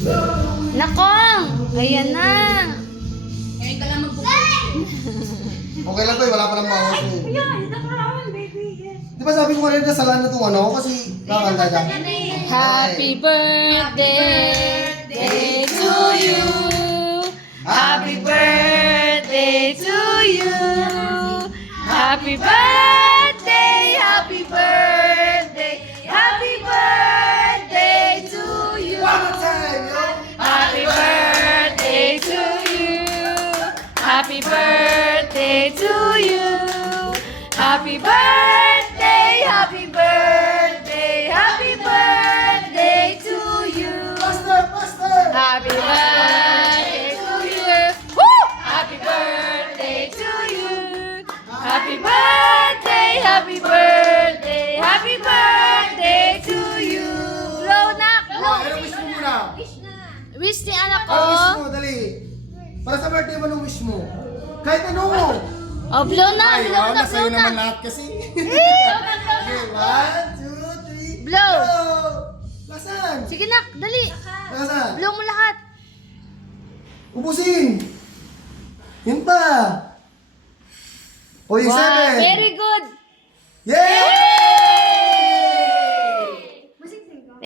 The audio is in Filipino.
Nakong! Ayan na! Ngayon ka lang mag-book. Okay lang to eh, wala pa nang mawas eh. Yan, nakaraan, baby. Yes. Di ba sabi ko kanina nasalaan na itong ano? Kasi kakanta ka. Happy birthday to you! Happy birthday to you! Happy birthday! Happy birthday! Happy birthday to you! One more time, yo! Happy birthday to you! Happy birthday to you! Happy birthday! Happy birthday! Happy birthday to you! Faster, faster! Happy birthday to you! Woo! Happy birthday to you! Happy birthday! Happy birthday! Happy birthday to you! Blow na! Blow! Ano wish mo muna? Wish ni anak ko! Ano wish mo? Dali! Para sa birthday mo, anong wish mo? Kahit ano! Oh, blow na! Ay, Blow wow, na! nasa'yo Blow naman na! lahat kasi. Okay, 1, 2, 3. Blow! Nasaan? Sige na! Dali! Nasaan? Blow mo lahat! Ubusin! Yun pa! O yung 7.